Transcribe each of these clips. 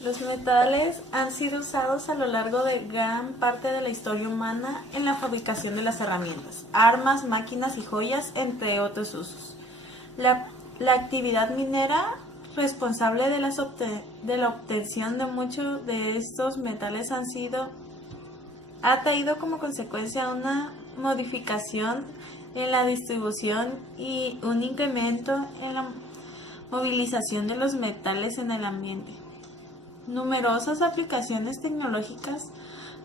Los metales han sido usados a lo largo de gran parte de la historia humana en la fabricación de las herramientas, armas, máquinas y joyas, entre otros usos. La actividad minera responsable de la obtención de muchos de estos metales ha traído como consecuencia una modificación en la distribución y un incremento en la movilización de los metales en el ambiente. Numerosas aplicaciones tecnológicas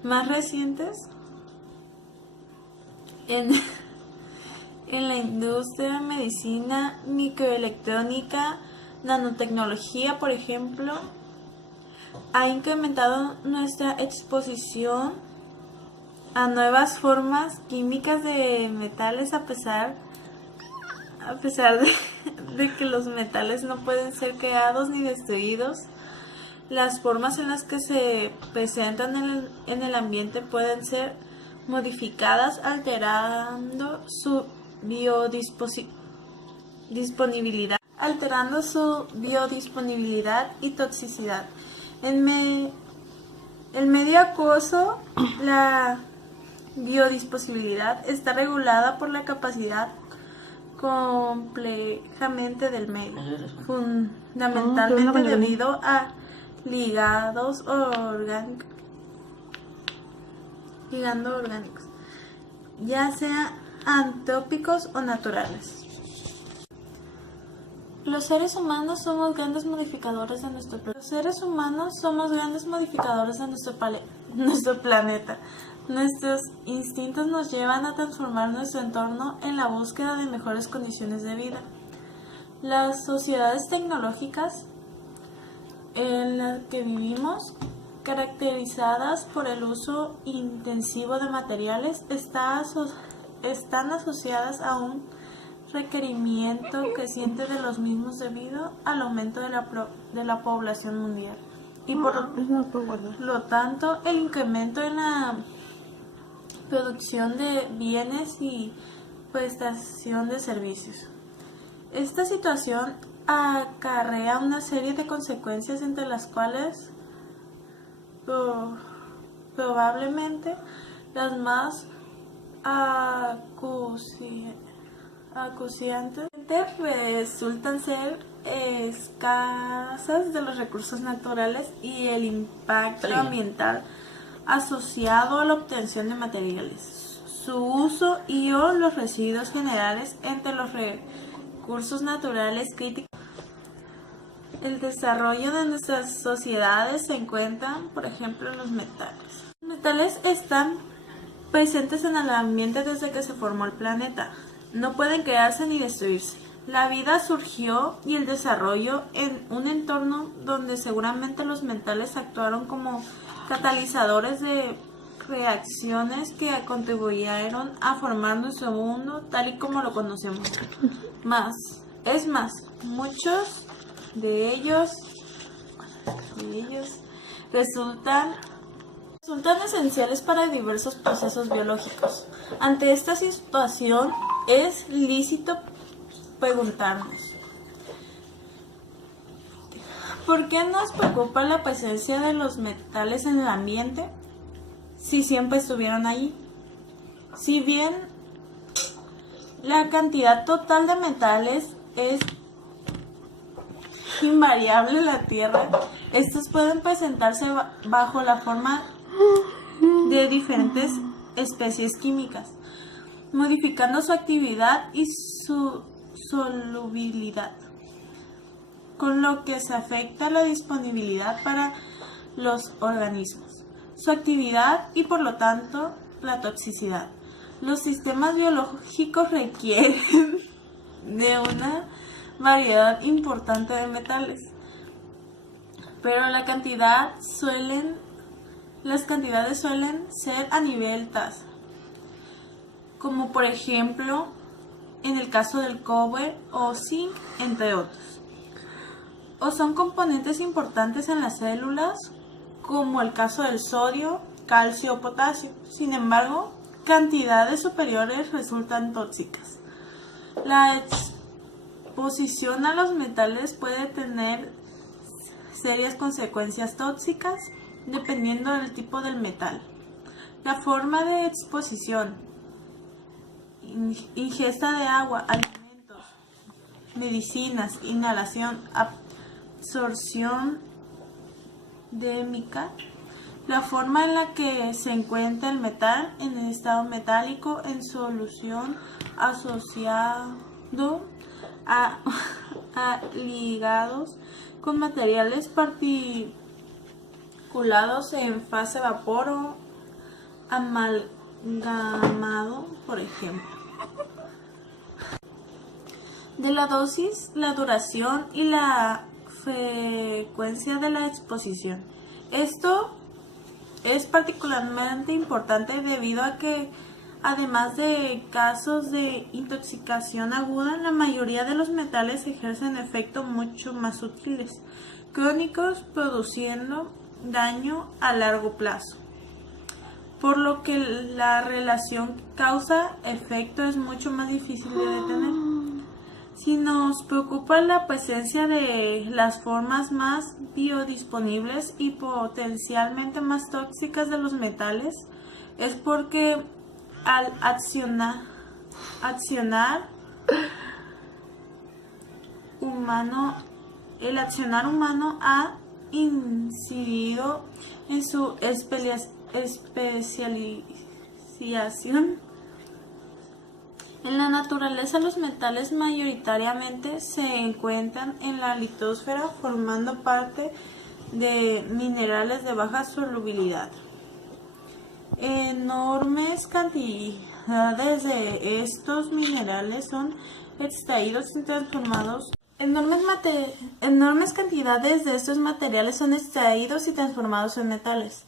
más recientes en, en la industria, medicina, microelectrónica, nanotecnología, por ejemplo, ha incrementado nuestra exposición a nuevas formas químicas de metales a pesar de que los metales no pueden ser creados ni destruidos. Las formas en las que se presentan en el ambiente pueden ser modificadas alterando su biodisponibilidad y toxicidad. El medio acuoso, la biodisponibilidad está regulada por la capacidad complejamente del medio, fundamentalmente debido a ligandos orgánicos, ya sean antrópicos o naturales. Los seres humanos somos grandes modificadores de nuestro planeta. Nuestros instintos nos llevan a transformar nuestro entorno en la búsqueda de mejores condiciones de vida. Las sociedades tecnológicas en las que vivimos, caracterizadas por el uso intensivo de materiales, están asociadas a un requerimiento creciente de los mismos debido al aumento de la población mundial y por lo tanto el incremento en la producción de bienes y prestación de servicios. Esta situación acarrea una serie de consecuencias, entre las cuales probablemente las más acuciantes resultan ser escasas de los recursos naturales y el impacto ambiental asociado a la obtención de materiales, su uso o los residuos generales entre los recursos naturales críticos. El desarrollo de nuestras sociedades se encuentra, por ejemplo, en los metales. Los metales están presentes en el ambiente desde que se formó el planeta. No pueden crearse ni destruirse. La vida surgió y el desarrollo en un entorno donde seguramente los metales actuaron como catalizadores de reacciones que contribuyeron a formar nuestro mundo tal y como lo conocemos. Muchos de ellos resultan esenciales para diversos procesos biológicos. Ante esta situación, es lícito preguntarnos: ¿por qué nos preocupa la presencia de los metales en el ambiente si siempre estuvieron allí? Si bien la cantidad total de metales es invariable en la Tierra, estos pueden presentarse bajo la forma de diferentes especies químicas, modificando su actividad y su solubilidad, con lo que se afecta la disponibilidad para los organismos, su actividad y por lo tanto la toxicidad. Los sistemas biológicos requieren de una variedad importante de metales, pero las cantidades suelen ser a nivel tasa, como por ejemplo en el caso del cobre o zinc, entre otros. O son componentes importantes en las células, como el caso del sodio, calcio o potasio. Sin embargo, cantidades superiores resultan tóxicas. La exposición a los metales puede tener serias consecuencias tóxicas dependiendo del tipo del metal. La forma de exposición, ingesta de agua, alimentos, medicinas, inhalación, absorción dérmica. La forma en la que se encuentra el metal en el estado metálico en solución asociado a ligados con materiales particulados en fase vapor o amalgamado, por ejemplo. De la dosis, la duración y la frecuencia de la exposición. Esto es particularmente importante debido a que, además de casos de intoxicación aguda, la mayoría de los metales ejercen efectos mucho más sutiles, crónicos, produciendo daño a largo plazo. Por lo que la relación causa-efecto es mucho más difícil de detener. Si nos preocupa la presencia de las formas más biodisponibles y potencialmente más tóxicas de los metales, es porque al accionar el accionar humano ha incidido en su especialización. En la naturaleza, los metales mayoritariamente se encuentran en la litosfera formando parte de minerales de baja solubilidad. Enormes cantidades de estos minerales son extraídos y transformados. Enormes cantidades de estos materiales son extraídos y transformados en metales,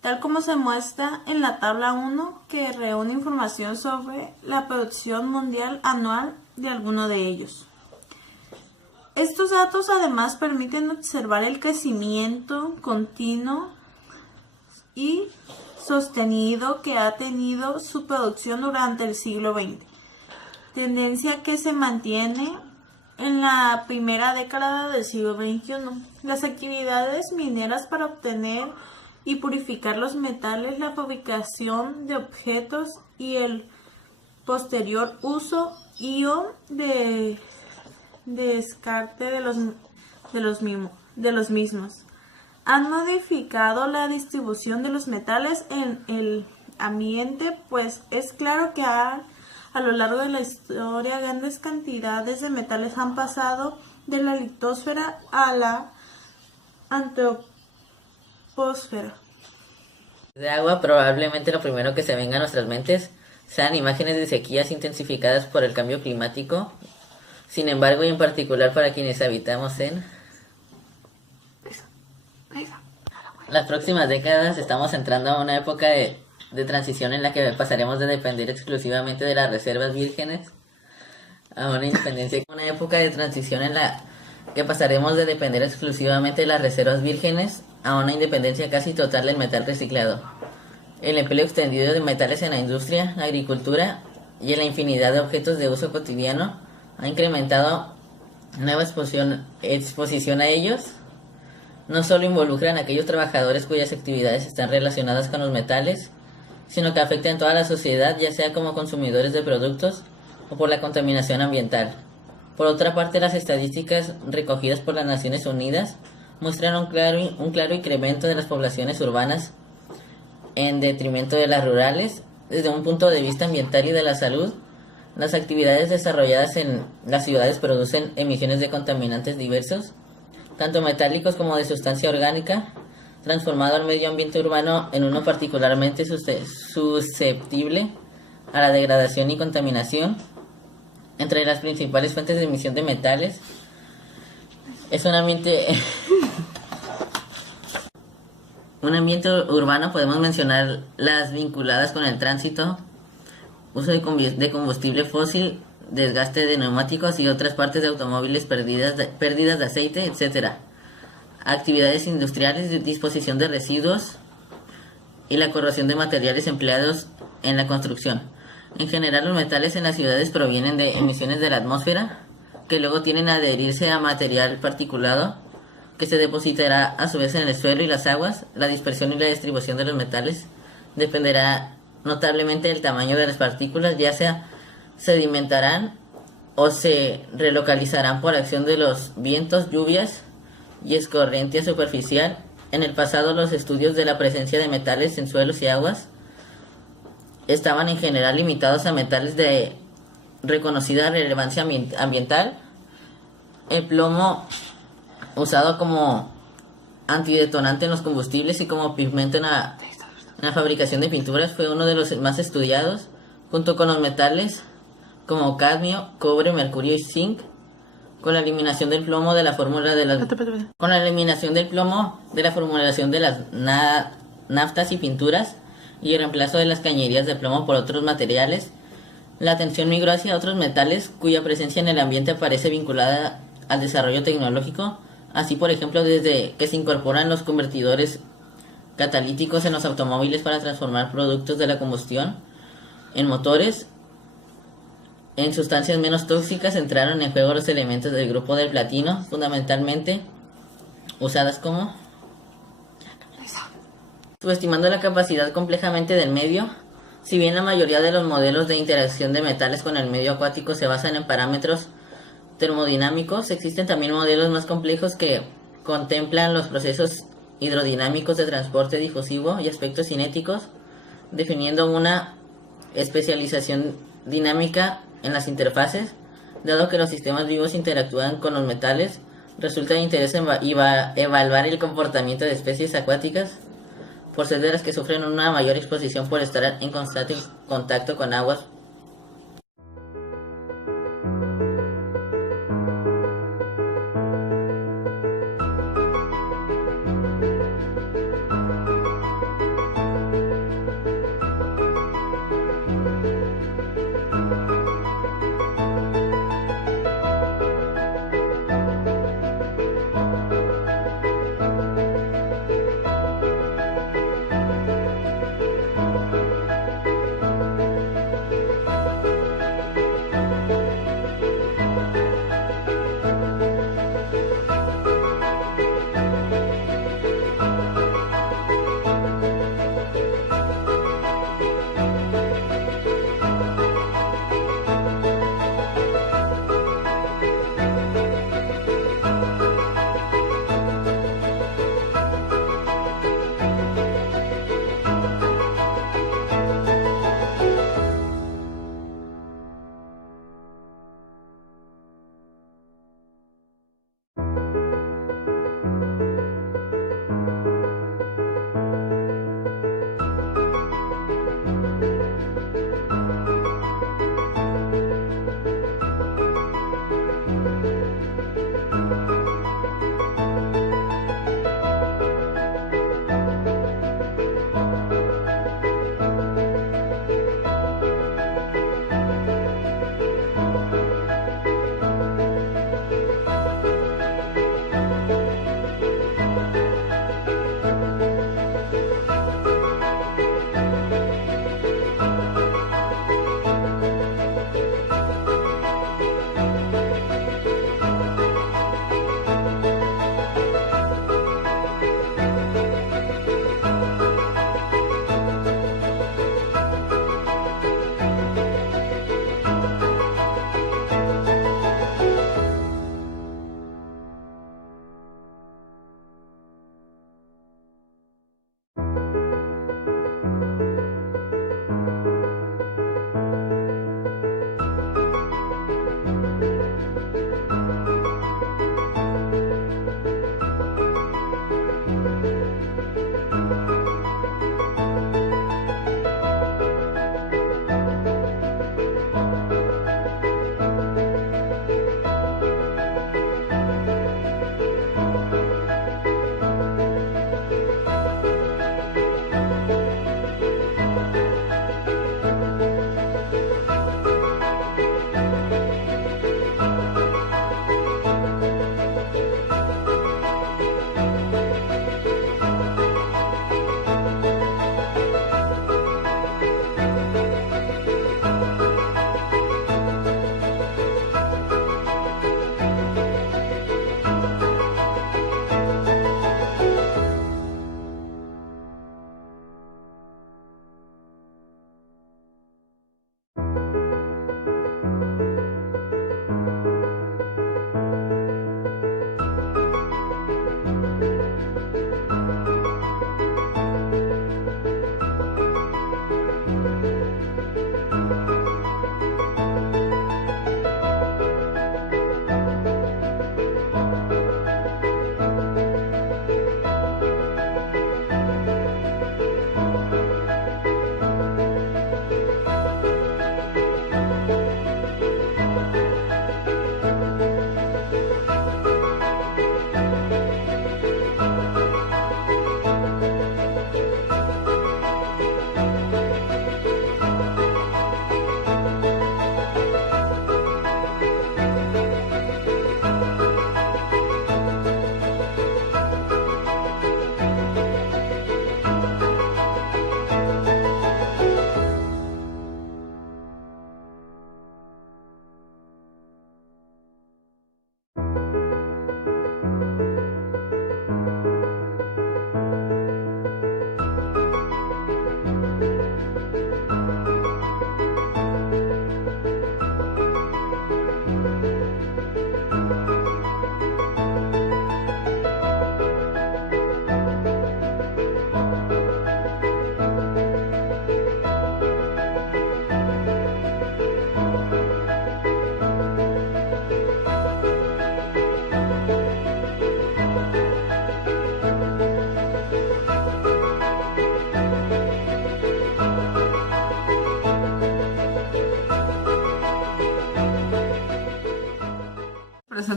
tal como se muestra en la tabla 1, que reúne información sobre la producción mundial anual de alguno de ellos. Estos datos además permiten observar el crecimiento continuo y sostenido que ha tenido su producción durante el siglo XX, tendencia que se mantiene en la primera década del siglo XXI. Las actividades mineras para obtener y purificar los metales, la fabricación de objetos y el posterior uso de descarte de los mismos han modificado la distribución de los metales en el ambiente, pues es claro que a lo largo de la historia grandes cantidades de metales han pasado de la litosfera a la antropósfera. De agua, probablemente lo primero que se venga a nuestras mentes sean imágenes de sequías intensificadas por el cambio climático. Sin embargo, y en particular para quienes habitamos en las próximas décadas, estamos entrando a una época de transición en la que pasaremos de depender exclusivamente de las reservas vírgenes a una independencia. Una época de transición en la que pasaremos de depender exclusivamente de las reservas vírgenes a una independencia casi total del metal reciclado. El empleo extendido de metales en la industria, la agricultura y en la infinidad de objetos de uso cotidiano ha incrementado nueva exposición a ellos. No solo involucran a aquellos trabajadores cuyas actividades están relacionadas con los metales, sino que afectan a toda la sociedad, ya sea como consumidores de productos o por la contaminación ambiental. Por otra parte, las estadísticas recogidas por las Naciones Unidas muestran un claro incremento de las poblaciones urbanas en detrimento de las rurales. Desde un punto de vista ambiental y de la salud, las actividades desarrolladas en las ciudades producen emisiones de contaminantes diversos, tanto metálicos como de sustancia orgánica, transformado al medio ambiente urbano en uno particularmente susceptible a la degradación y contaminación. Entre las principales fuentes de emisión de metales es un ambiente urbano. Podemos mencionar las vinculadas con el tránsito, uso de combustible fósil, desgaste de neumáticos y otras partes de automóviles, pérdidas de aceite, etc. Actividades industriales, disposición de residuos y la corrosión de materiales empleados en la construcción. En general, los metales en las ciudades provienen de emisiones de la atmósfera, que luego tienden a adherirse a material particulado, que se depositará a su vez en el suelo y las aguas. La dispersión y la distribución de los metales dependerá notablemente del tamaño de las partículas, ya sea sedimentarán o se relocalizarán por acción de los vientos, lluvias y escorrentía superficial. En el pasado, los estudios de la presencia de metales en suelos y aguas estaban en general limitados a metales de reconocida relevancia ambiental. El plomo, usado como antidetonante en los combustibles y como pigmento en la fabricación de pinturas, fue uno de los más estudiados, junto con los metales como cadmio, cobre, mercurio y zinc. Con la eliminación del plomo de la fórmula de las con la eliminación del plomo de la formulación de las naftas y pinturas y el reemplazo de las cañerías de plomo por otros materiales, la atención migró hacia otros metales cuya presencia en el ambiente parece vinculada al desarrollo tecnológico. Así, por ejemplo, desde que se incorporan los convertidores catalíticos en los automóviles para transformar productos de la combustión en motores. En sustancias menos tóxicas entraron en juego los elementos del grupo del platino, fundamentalmente usadas como subestimando la capacidad complejamente del medio. Si bien la mayoría de los modelos de interacción de metales con el medio acuático se basan en parámetros termodinámicos, existen también modelos más complejos que contemplan los procesos hidrodinámicos de transporte difusivo y aspectos cinéticos, definiendo una especialización dinámica en las interfaces. Dado que los sistemas vivos interactúan con los metales, resulta de interés evaluar el comportamiento de especies acuáticas, por ser de las que sufren una mayor exposición por estar en constante contacto con aguas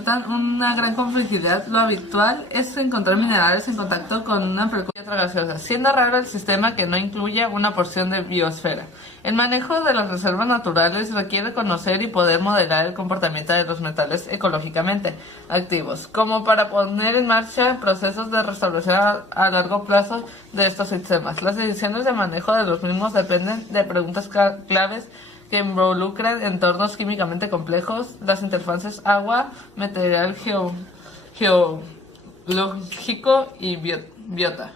presentan una gran complejidad, lo habitual es encontrar minerales en contacto con una frecuencia gaseosa, siendo raro el sistema que no incluya una porción de biosfera. El manejo de las reservas naturales requiere conocer y poder modelar el comportamiento de los metales ecológicamente activos, como para poner en marcha procesos de restauración a largo plazo de estos sistemas. Las decisiones de manejo de los mismos dependen de preguntas claves que involucran entornos químicamente complejos, las interfaces agua, material geológico y biota.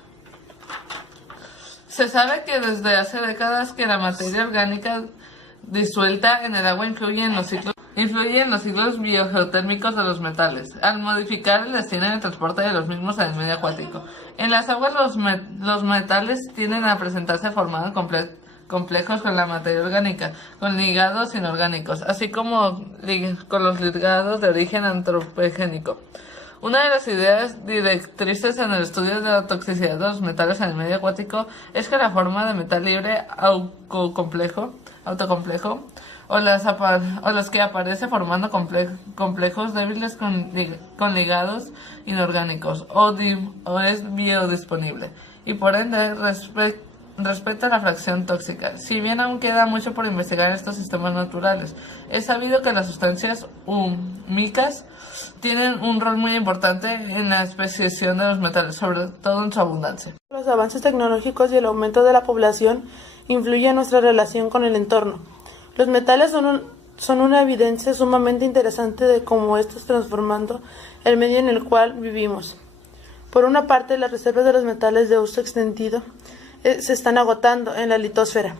Se sabe que desde hace décadas que la materia orgánica disuelta en el agua influye en los ciclos biogeotérmicos de los metales, al modificar el destino y el transporte de los mismos en el medio acuático. En las aguas los metales tienden a presentarse formados complejos con la materia orgánica, con ligados inorgánicos, así como con los ligados de origen antropogénico. Una de las ideas directrices en el estudio de la toxicidad de los metales en el medio acuático es que la forma de metal libre autocomplejo o las que aparece formando complejos débiles con ligados inorgánicos o es biodisponible y por ende respecto a la fracción tóxica. Si bien aún queda mucho por investigar en estos sistemas naturales, es sabido que las sustancias húmicas tienen un rol muy importante en la especiación de los metales, sobre todo en su abundancia. Los avances tecnológicos y el aumento de la población influyen en nuestra relación con el entorno. Los metales son una evidencia sumamente interesante de cómo estos transformando el medio en el cual vivimos. Por una parte, las reservas de los metales de uso extendido se están agotando en la litosfera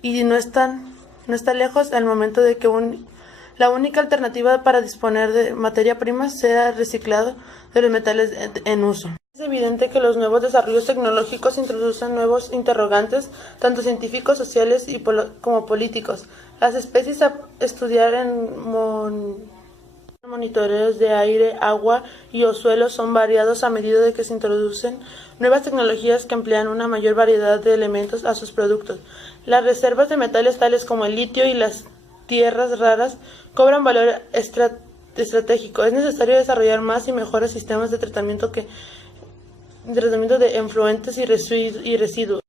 y no está lejos el momento de que la única alternativa para disponer de materia prima sea el reciclado de los metales en uso. Es evidente que los nuevos desarrollos tecnológicos introducen nuevos interrogantes, tanto científicos, sociales como políticos. Las especies a estudiar en monitoreos de aire, agua y o suelos son variados a medida de que se introducen nuevas tecnologías que emplean una mayor variedad de elementos a sus productos. Las reservas de metales tales como el litio y las tierras raras cobran valor estratégico. Es necesario desarrollar más y mejores sistemas de tratamiento de efluentes y residuos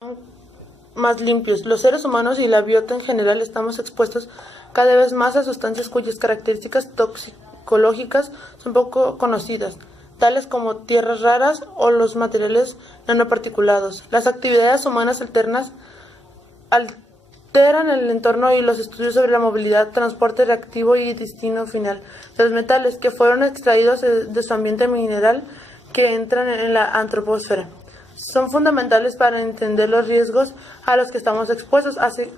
más limpios. Los seres humanos y la biota en general estamos expuestos cada vez más a sustancias cuyas características toxicológicas son poco conocidas, tales como tierras raras o los materiales nanoparticulados. Las actividades humanas alternan el entorno y los estudios sobre la movilidad, transporte reactivo y destino final de los metales que fueron extraídos de su ambiente mineral que entran en la antropósfera. Son fundamentales para entender los riesgos a los que estamos expuestos. Hace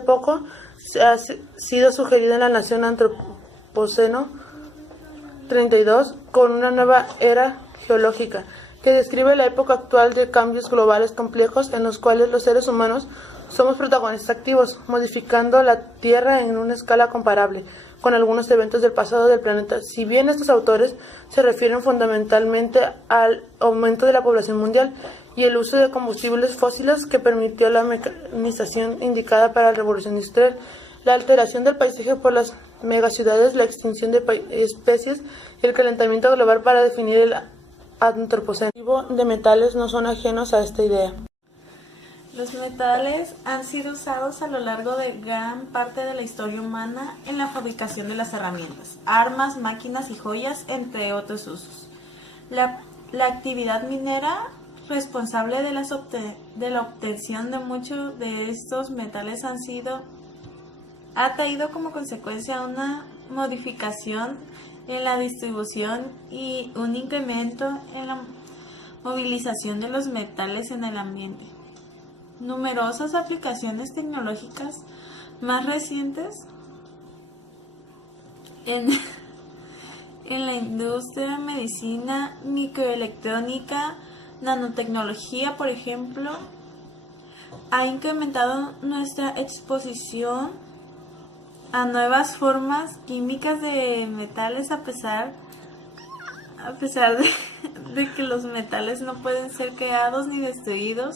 poco ha sido sugerida en la Nación Antropoceno 32 con una nueva era geológica que describe la época actual de cambios globales complejos en los cuales los seres humanos somos protagonistas activos, modificando la Tierra en una escala comparable con algunos eventos del pasado del planeta. Si bien estos autores se refieren fundamentalmente al aumento de la población mundial y el uso de combustibles fósiles que permitió la mecanización indicada para la revolución industrial, la alteración del paisaje por las megaciudades, la extinción de especies y el calentamiento global para definir el antropoceno de metales no son ajenos a esta idea. Los metales han sido usados a lo largo de gran parte de la historia humana en la fabricación de las herramientas, armas, máquinas y joyas, entre otros usos. La actividad minera responsable de la obtención de muchos de estos metales ha traído como consecuencia una modificación en la distribución y un incremento en la movilización de los metales en el ambiente. Numerosas aplicaciones tecnológicas más recientes en la industria, medicina, microelectrónica, nanotecnología, por ejemplo, ha incrementado nuestra exposición a nuevas formas químicas de metales a pesar de que los metales no pueden ser creados ni destruidos.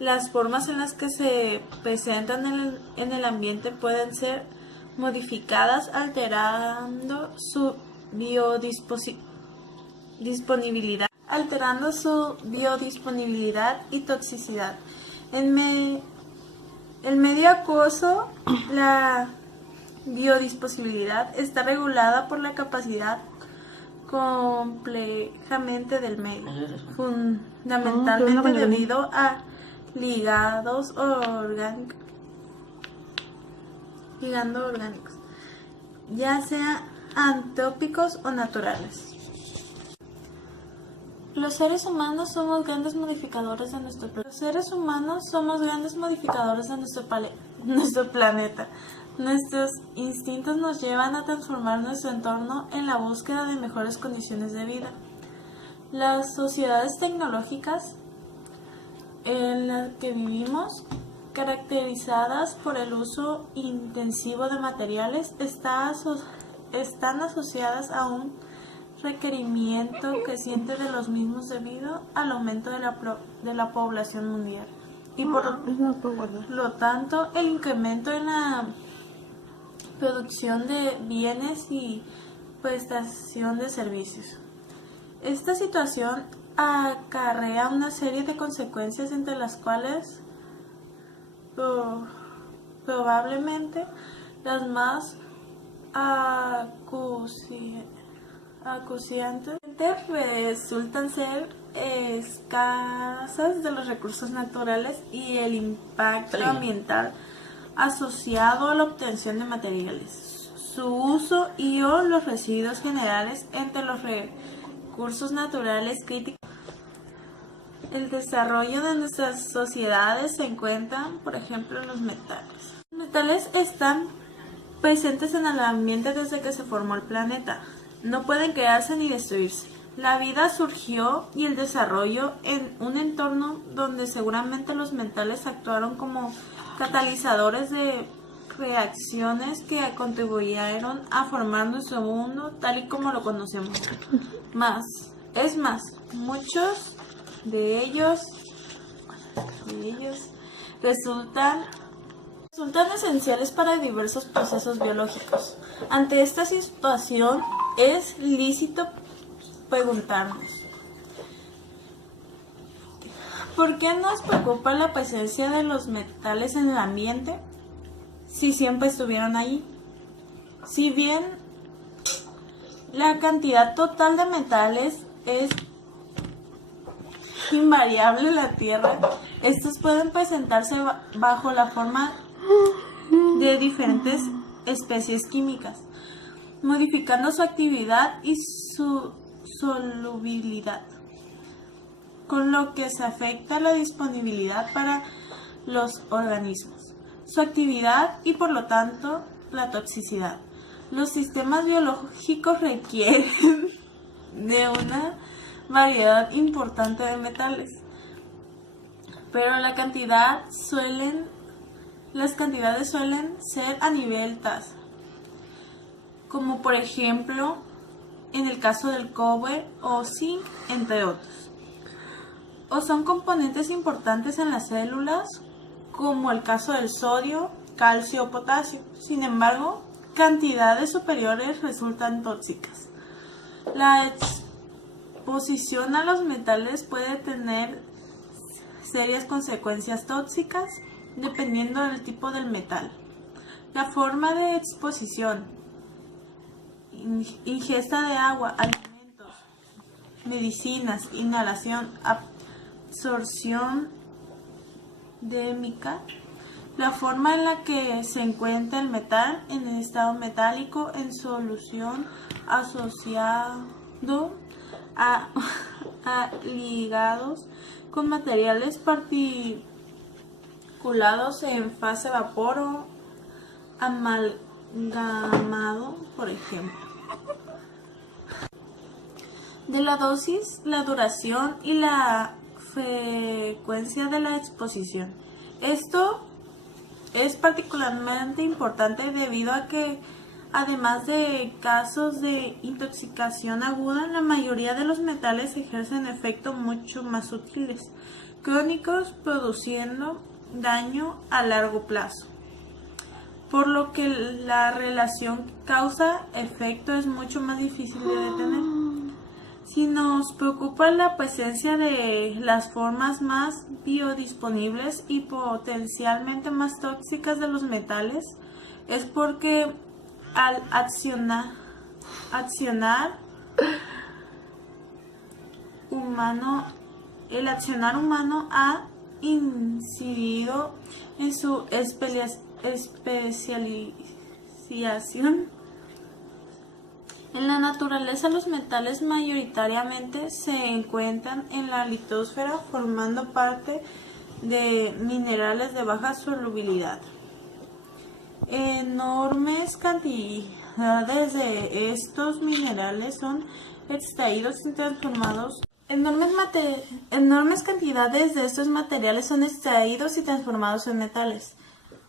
Las formas en las que se presentan en el ambiente pueden ser modificadas alterando su biodisponibilidad, alterando su biodisponibilidad y toxicidad. El medio acuoso, la biodisponibilidad está regulada por la capacidad complejamente del medio, fundamentalmente debido a ligandos orgánicos, ya sea antópicos o naturales. Los seres humanos somos grandes modificadores de nuestro planeta. Nuestros instintos nos llevan a transformar nuestro entorno en la búsqueda de mejores condiciones de vida. Las sociedades tecnológicas en las que vivimos, caracterizadas por el uso intensivo de materiales, están asociadas a un requerimiento creciente de los mismos debido al aumento de la población mundial y por lo tanto el incremento en la producción de bienes y prestación de servicios. Esta situación acarrea una serie de consecuencias, entre las cuales probablemente las más acuciantes resultan ser escasas de los recursos naturales y el impacto ambiental asociado a la obtención de materiales, su uso y o los residuos generales entre los recursos naturales críticos. El desarrollo de nuestras sociedades se encuentran, por ejemplo, en los metales. Los metales están presentes en el ambiente desde que se formó el planeta. No pueden crearse ni destruirse. La vida surgió y el desarrollo en un entorno donde seguramente los metales actuaron como catalizadores de reacciones que contribuyeron a formar nuestro mundo tal y como lo conocemos. Muchos de ellos resultan esenciales para diversos procesos biológicos. Ante esta situación, es lícito preguntarnos: ¿por qué nos preocupa la presencia de los metales en el ambiente si siempre estuvieron allí? Si bien la cantidad total de metales es invariable en la Tierra, estos pueden presentarse bajo la forma de diferentes especies químicas, modificando su actividad y su solubilidad, con lo que se afecta la disponibilidad para los organismos, su actividad y por lo tanto la toxicidad. Los sistemas biológicos requieren de una variedad importante de metales, pero las cantidades suelen ser a nivel tasa, como por ejemplo en el caso del cobre o zinc, entre otros. O son componentes importantes en las células, como el caso del sodio, calcio o potasio. Sin embargo, cantidades superiores resultan tóxicas. La exposición a los metales puede tener serias consecuencias tóxicas dependiendo del tipo del metal. La forma de exposición: ingesta de agua, alimentos, medicinas, inhalación, absorción térmica. La forma en la que se encuentra el metal en el estado metálico en solución asociado a ligados con materiales particulados en fase vapor o amalgamado, por ejemplo. De la dosis, la duración y la frecuencia de la exposición. Esto es particularmente importante debido a que, además de casos de intoxicación aguda, la mayoría de los metales ejercen efectos mucho más sutiles, crónicos, produciendo daño a largo plazo. por lo que la relación causa-efecto es mucho más difícil de detener. Si nos preocupa la presencia de las formas más biodisponibles y potencialmente más tóxicas de los metales, es porque al accionar el accionar humano ha incidido en su especialización. En la naturaleza, los metales mayoritariamente se encuentran en la litosfera, formando parte de minerales de baja solubilidad. Enormes cantidades de estos minerales son extraídos y transformados. Enormes cantidades de estos materiales son extraídos y transformados en metales,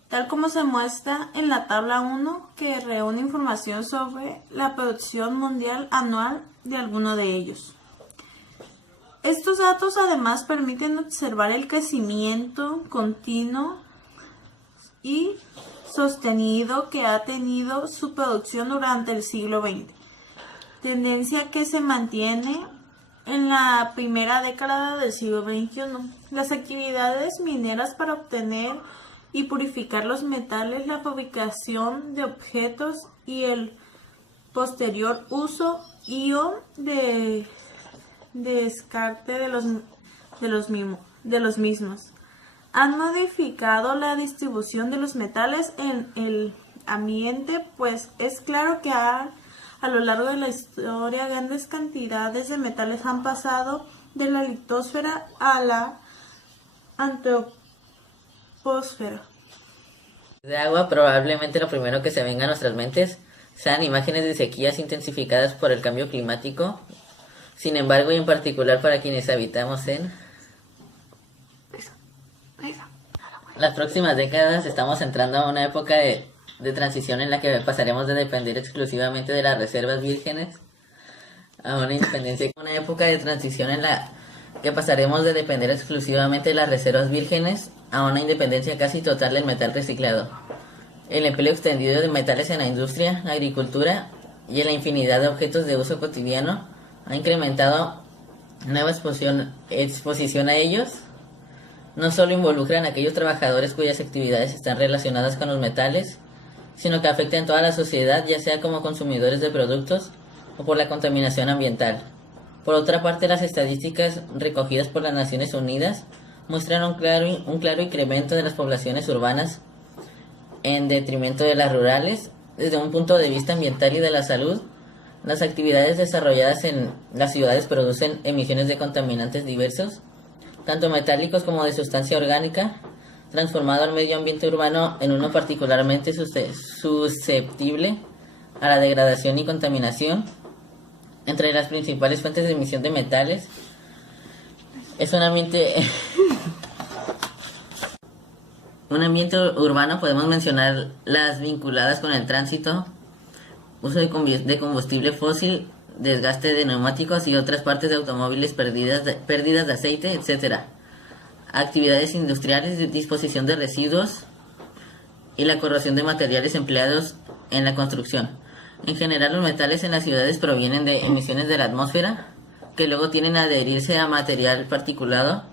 tal como se muestra en la tabla 1, que reúne información sobre la producción mundial anual de alguno de ellos. Estos datos además permiten observar el crecimiento continuo y sostenido que ha tenido su producción durante el siglo XX, tendencia que se mantiene en la primera década del siglo XXI. Las actividades mineras para obtener y purificar los metales, la fabricación de objetos y el posterior uso de descarte de los mismos han modificado la distribución de los metales en el ambiente, pues es claro que a lo largo de la historia grandes cantidades de metales han pasado de la litosfera a la antropósfera. De agua, probablemente lo primero que se venga a nuestras mentes sean imágenes de sequías intensificadas por el cambio climático. Sin embargo, y en particular para quienes habitamos en las próximas décadas, estamos entrando a una época de transición en la que pasaremos de depender exclusivamente de las reservas vírgenes a una independencia. Una época de transición en la que pasaremos de depender exclusivamente de las reservas vírgenes a una independencia casi total del metal reciclado. El empleo extendido de metales en la industria, la agricultura y en la infinidad de objetos de uso cotidiano ha incrementado nueva exposición a ellos. No solo involucran a aquellos trabajadores cuyas actividades están relacionadas con los metales, sino que afectan a toda la sociedad, ya sea como consumidores de productos o por la contaminación ambiental. Por otra parte, las estadísticas recogidas por las Naciones Unidas muestran un claro incremento de las poblaciones urbanas en detrimento de las rurales. Desde un punto de vista ambiental y de la salud, las actividades desarrolladas en las ciudades producen emisiones de contaminantes diversos, tanto metálicos como de sustancia orgánica, transformado al medio ambiente urbano en uno particularmente susceptible a la degradación y contaminación. Entre las principales fuentes de emisión de metales es un ambiente urbano. Podemos mencionar las vinculadas con el tránsito, uso de combustible fósil, desgaste de neumáticos y otras partes de automóviles, pérdidas de aceite, etc. Actividades industriales, disposición de residuos y la corrosión de materiales empleados en la construcción. En general, los metales en las ciudades provienen de emisiones de la atmósfera, que luego tienden a adherirse a material particulado,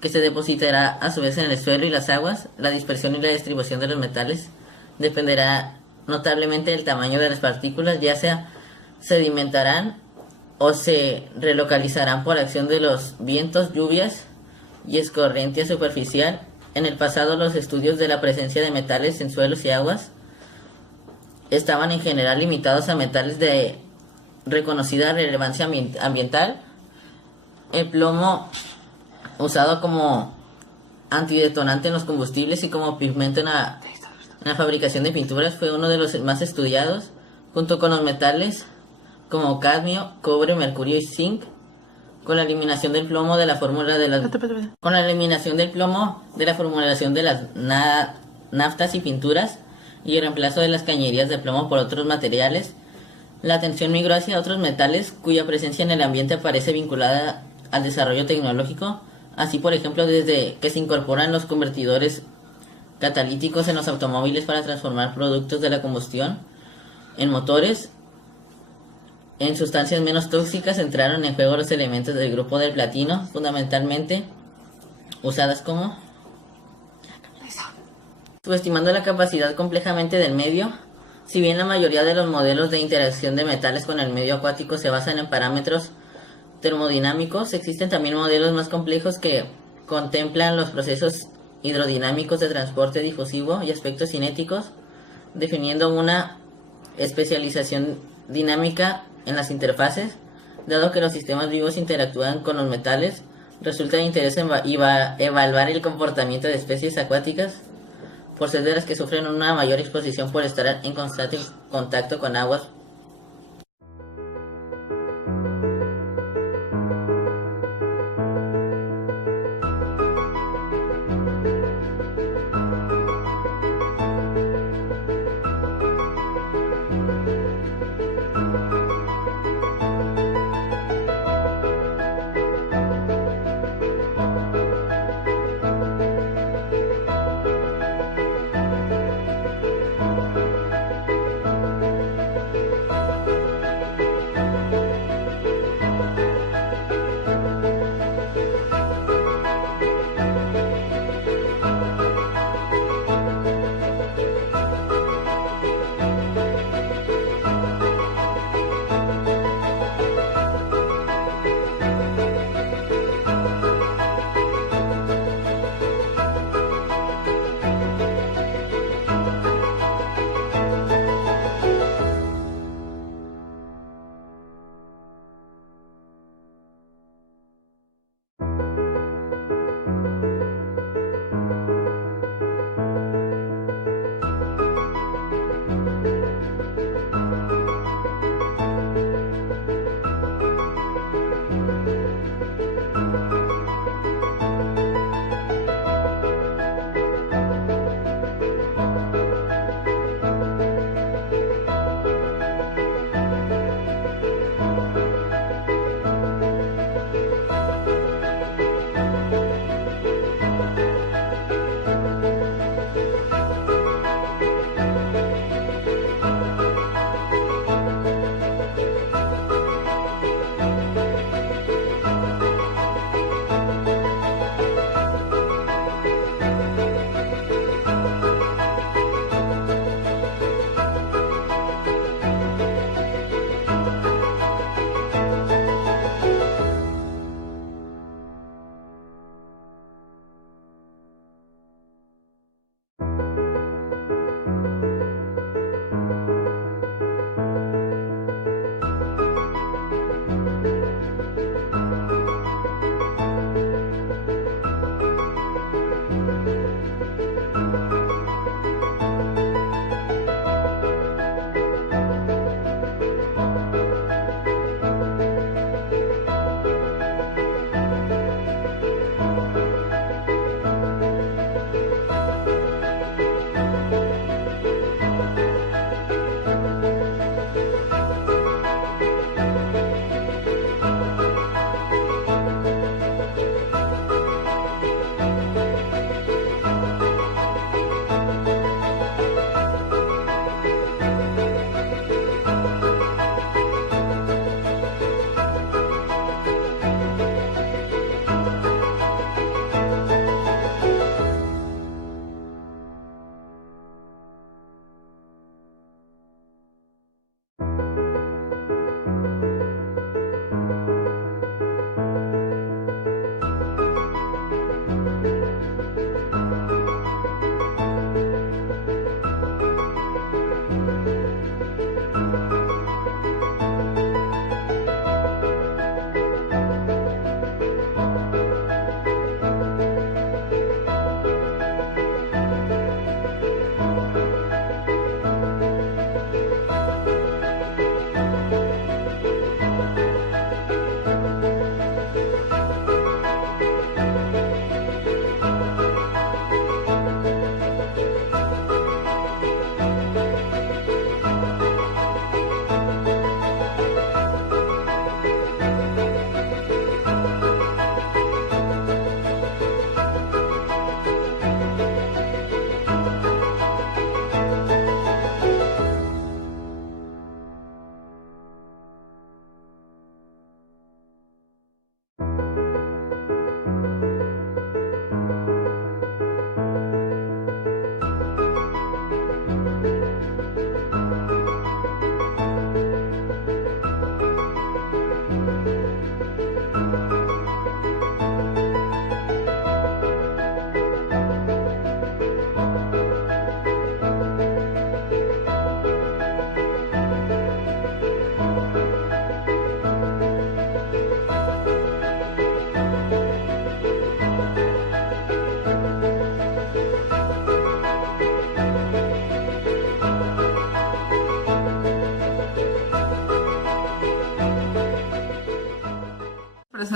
que se depositará a su vez en el suelo y las aguas. La dispersión y la distribución de los metales dependerá notablemente del tamaño de las partículas, ya sea sedimentarán o se relocalizarán por acción de los vientos, lluvias y escorrentía superficial. En el pasado, los estudios de la presencia de metales en suelos y aguas estaban en general limitados a metales de reconocida relevancia ambiental. El plomo, usado como antidetonante en los combustibles y como pigmento en la fabricación de pinturas, fue uno de los más estudiados, junto con los metales como cadmio, cobre, mercurio y zinc. Con la eliminación del plomo de la fórmula de las formulación de las naftas y pinturas y el reemplazo de las cañerías de plomo por otros materiales, la atención migró hacia otros metales cuya presencia en el ambiente aparece vinculada al desarrollo tecnológico. Así, por ejemplo, desde que se incorporan los convertidores catalíticos en los automóviles para transformar productos de la combustión en motores. En sustancias menos tóxicas entraron en juego los elementos del grupo del platino, fundamentalmente usadas como subestimando la capacidad complejamente del medio. Si bien la mayoría de los modelos de interacción de metales con el medio acuático se basan en parámetros termodinámicos, existen también modelos más complejos que contemplan los procesos hidrodinámicos de transporte difusivo y aspectos cinéticos, definiendo una especialización dinámica en las interfaces. Dado que los sistemas vivos interactúan con los metales, resulta de interés evaluar el comportamiento de especies acuáticas, por ser de las que sufren una mayor exposición por estar en constante contacto con aguas.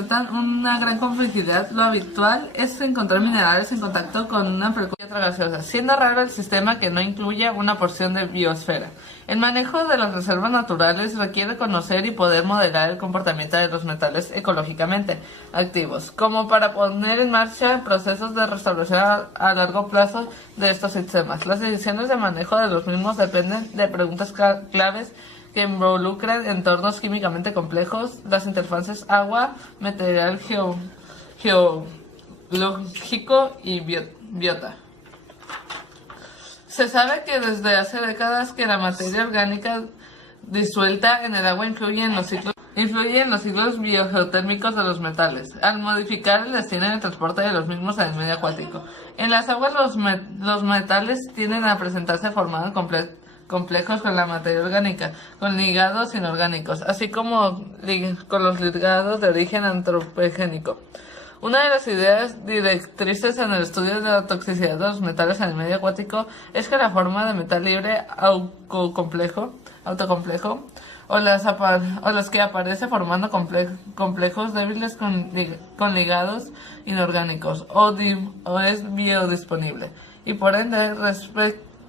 presentan una gran complejidad, lo habitual es encontrar minerales en contacto con una frecuencia y otra gaseosa, siendo raro el sistema que no incluya una porción de biosfera. El manejo de las reservas naturales requiere conocer y poder modelar el comportamiento de los metales ecológicamente activos, como para poner en marcha procesos de restauración a largo plazo de estos sistemas. Las decisiones de manejo de los mismos dependen de preguntas claves que involucran entornos químicamente complejos, las interfaces agua, material geológico y biota. Se sabe que desde hace décadas que la materia orgánica disuelta en el agua influye en los ciclos biogeotérmicos de los metales, al modificar el destino y el transporte de los mismos en el medio acuático. En las aguas los metales tienden a presentarse formados complejos con la materia orgánica, con ligados inorgánicos, así como con los ligados de origen antropogénico. Una de las ideas directrices en el estudio de la toxicidad de los metales en el medio acuático es que la forma de metal libre autocomplejo o las que aparece formando complejos débiles con ligados inorgánicos o es biodisponible y por ende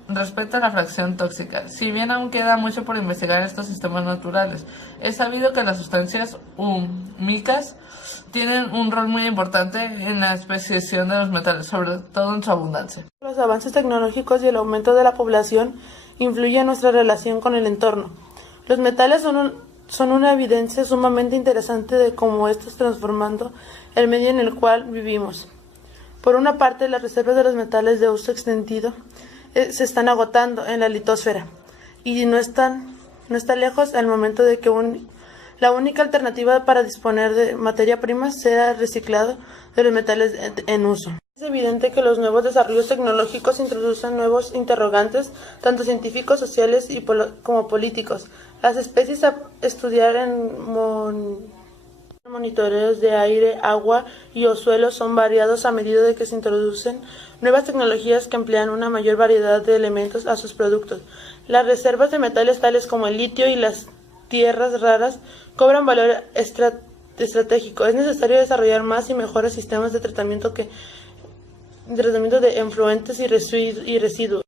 respecto a la fracción tóxica. Si bien aún queda mucho por investigar en estos sistemas naturales, es sabido que las sustancias húmicas tienen un rol muy importante en la especiación de los metales, sobre todo en su abundancia. Los avances tecnológicos y el aumento de la población influyen en nuestra relación con el entorno. Los metales son una evidencia sumamente interesante de cómo estos transformando el medio en el cual vivimos. Por una parte, las reservas de los metales de uso extendido se están agotando en la litosfera y no está lejos el momento de que la única alternativa para disponer de materia prima sea el reciclado de los metales en uso. Es evidente que los nuevos desarrollos tecnológicos introducen nuevos interrogantes, tanto científicos, sociales como políticos. Las especies a estudiar en monitoreos de aire, agua y o suelos son variados a medida de que se introducen nuevas tecnologías que emplean una mayor variedad de elementos a sus productos. Las reservas de metales tales como el litio y las tierras raras cobran valor estratégico. Es necesario desarrollar más y mejores sistemas de tratamiento de efluentes y residuos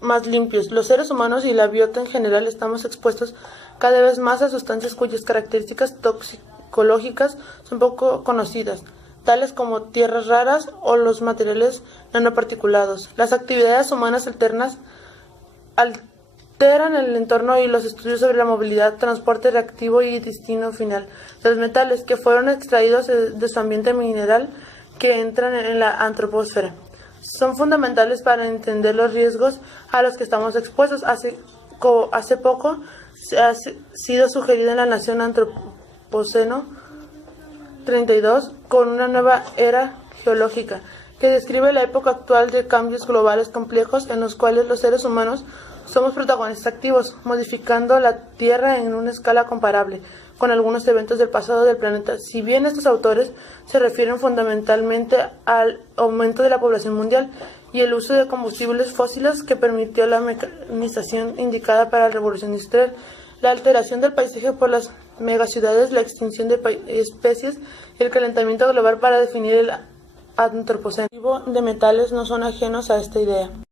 más limpios. Los seres humanos y la biota en general estamos expuestos cada vez más a sustancias cuyas características toxicológicas son poco conocidas, tales como tierras raras o los materiales nanoparticulados. Las actividades humanas alternan el entorno y los estudios sobre la movilidad, transporte reactivo y destino final de los metales que fueron extraídos de su ambiente mineral que entran en la antropósfera. Son fundamentales para entender los riesgos a los que estamos expuestos. Hace poco se ha sido sugerida en la Nación Antropoceno 32 con una nueva era geológica que describe la época actual de cambios globales complejos en los cuales los seres humanos somos protagonistas activos, modificando la Tierra en una escala comparable con algunos eventos del pasado del planeta. Si bien estos autores se refieren fundamentalmente al aumento de la población mundial y el uso de combustibles fósiles que permitió la mecanización indicada para la revolución industrial, la alteración del paisaje por las megaciudades, la extinción de especies y el calentamiento global para definir el antropoceno de metales no son ajenos a esta idea.